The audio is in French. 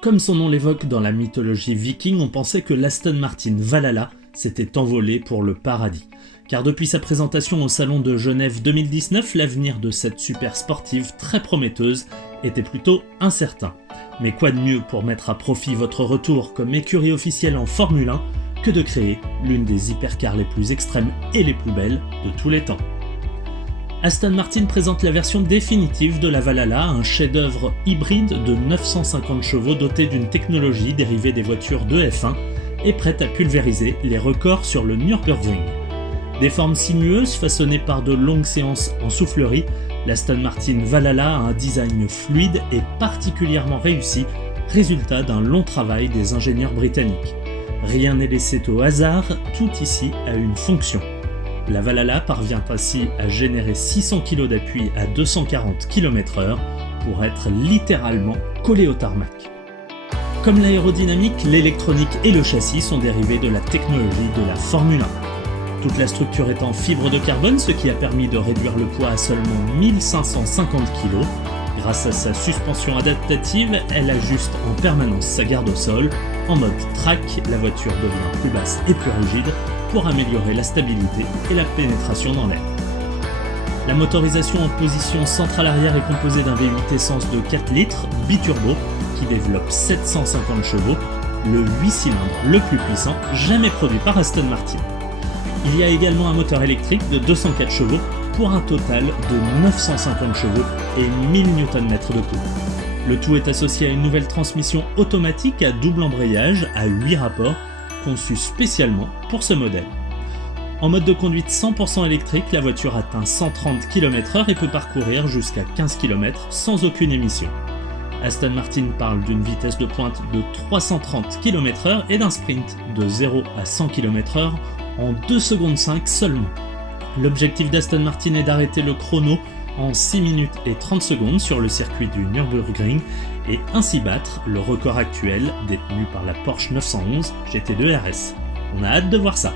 Comme son nom l'évoque, dans la mythologie viking, on pensait que l'Aston Martin Valhalla s'était envolé pour le paradis. Car depuis sa présentation au Salon de Genève 2019, l'avenir de cette super sportive très prometteuse était plutôt incertain. Mais quoi de mieux pour mettre à profit votre retour comme écurie officielle en Formule 1 que de créer l'une des hypercars les plus extrêmes et les plus belles de tous les temps. Aston Martin présente la version définitive de la Valhalla, un chef-d'œuvre hybride de 950 chevaux doté d'une technologie dérivée des voitures de F1 et prête à pulvériser les records sur le Nürburgring. Des formes sinueuses façonnées par de longues séances en soufflerie, l'Aston Martin Valhalla a un design fluide et particulièrement réussi, résultat d'un long travail des ingénieurs britanniques. Rien n'est laissé au hasard, tout ici a une fonction. La Valhalla parvient ainsi à générer 600 kg d'appui à 240 km/h pour être littéralement collé au tarmac. Comme l'aérodynamique, l'électronique et le châssis sont dérivés de la technologie de la Formule 1. Toute la structure est en fibre de carbone, ce qui a permis de réduire le poids à seulement 1550 kg. Grâce à sa suspension adaptative, elle ajuste en permanence sa garde au sol. En mode track, la voiture devient plus basse et plus rigide pour améliorer la stabilité et la pénétration dans l'air. La motorisation en position centrale arrière est composée d'un V8 essence de 4 litres biturbo qui développe 750 chevaux, le 8 cylindres le plus puissant jamais produit par Aston Martin. Il y a également un moteur électrique de 204 chevaux pour un total de 950 chevaux et 1000 Nm de tour. Le tout est associé à une nouvelle transmission automatique à double embrayage à 8 rapports, conçue spécialement pour ce modèle. En mode de conduite 100% électrique, la voiture atteint 130 km/h et peut parcourir jusqu'à 15 km sans aucune émission. Aston Martin parle d'une vitesse de pointe de 330 km/h et d'un sprint de 0 à 100 km/h en 2 secondes 5 seulement. L'objectif d'Aston Martin est d'arrêter le chrono en 6 minutes et 30 secondes sur le circuit du Nürburgring et ainsi battre le record actuel détenu par la Porsche 911 GT2 RS. On a hâte de voir ça.